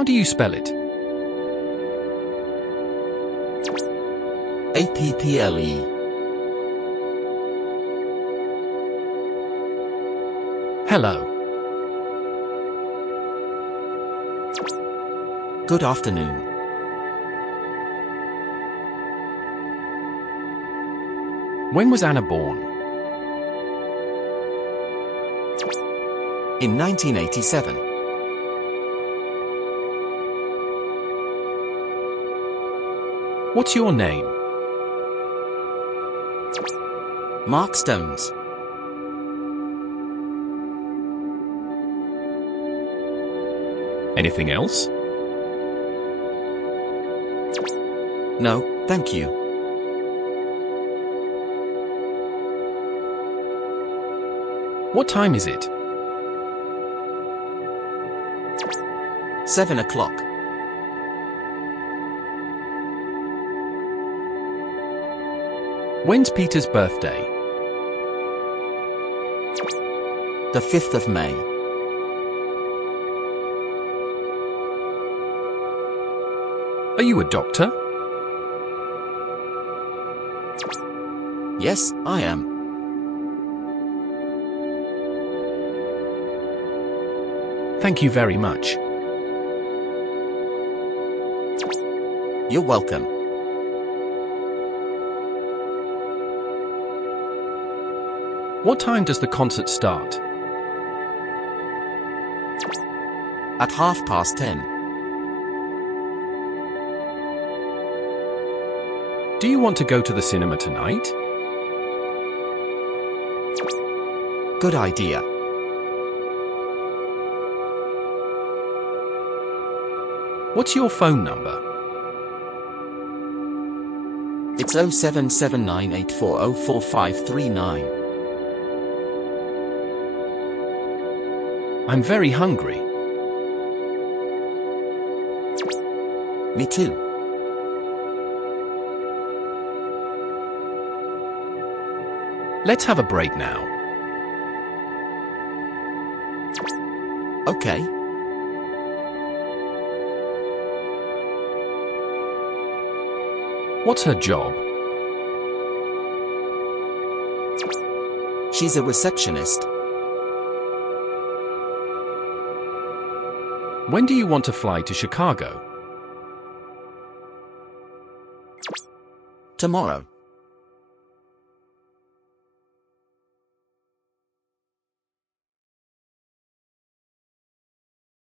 How do you spell it? Apple. Hello. Good afternoon. When was Anna born? In 1987. What's your name? Mark Stones. Anything else? No, thank you. What time is it? 7 o'clock. When's Peter's birthday? The 5th of May. Are you a doctor? Yes, I am. Thank you very much. You're welcome. What time does the concert start? At 10:30. Do you want to go to the cinema tonight? Good idea. What's your phone number? It's 077984044539. I'm very hungry. Me too. Let's have a break now. Okay. What's her job? She's a receptionist. When do you want to fly to Chicago? Tomorrow.